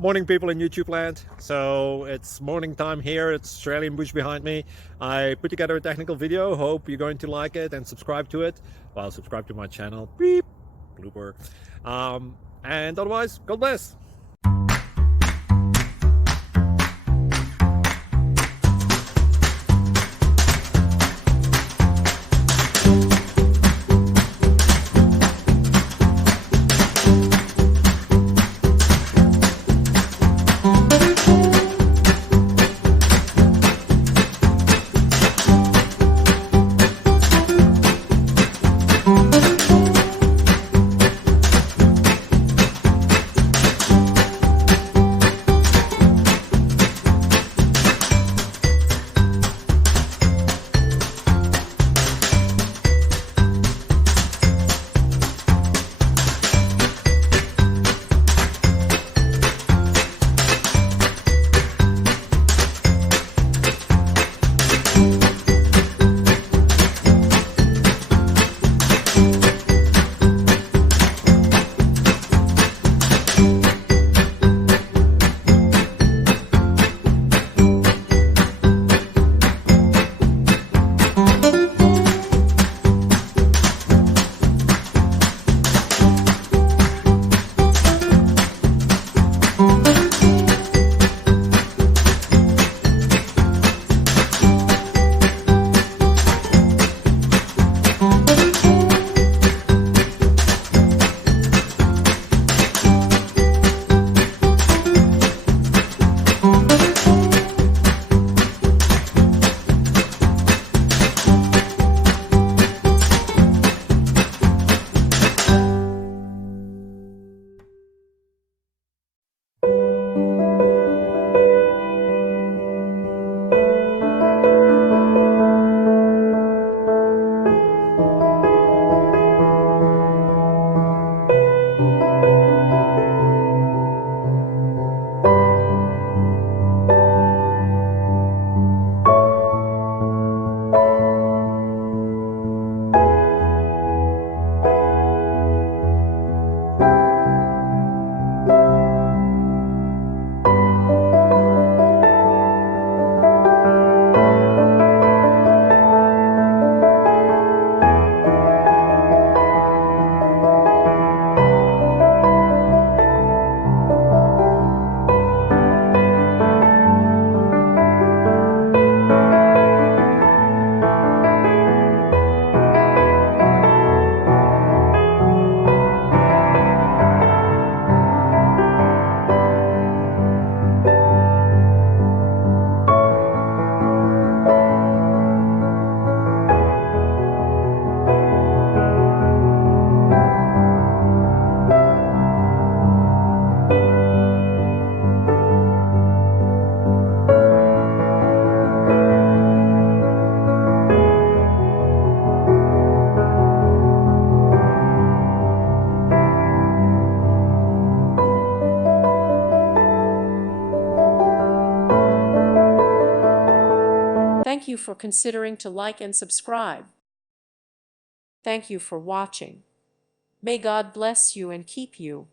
Morning, people in YouTube land. So it's morning time here. It's Australian bush behind me. I put together a technical video. Hope you're going to like it and subscribe to it. Well, subscribe to my channel. Beep, blooper. And otherwise, God bless. Thank you for considering to like and subscribe. Thank you for watching. May God bless you and keep you.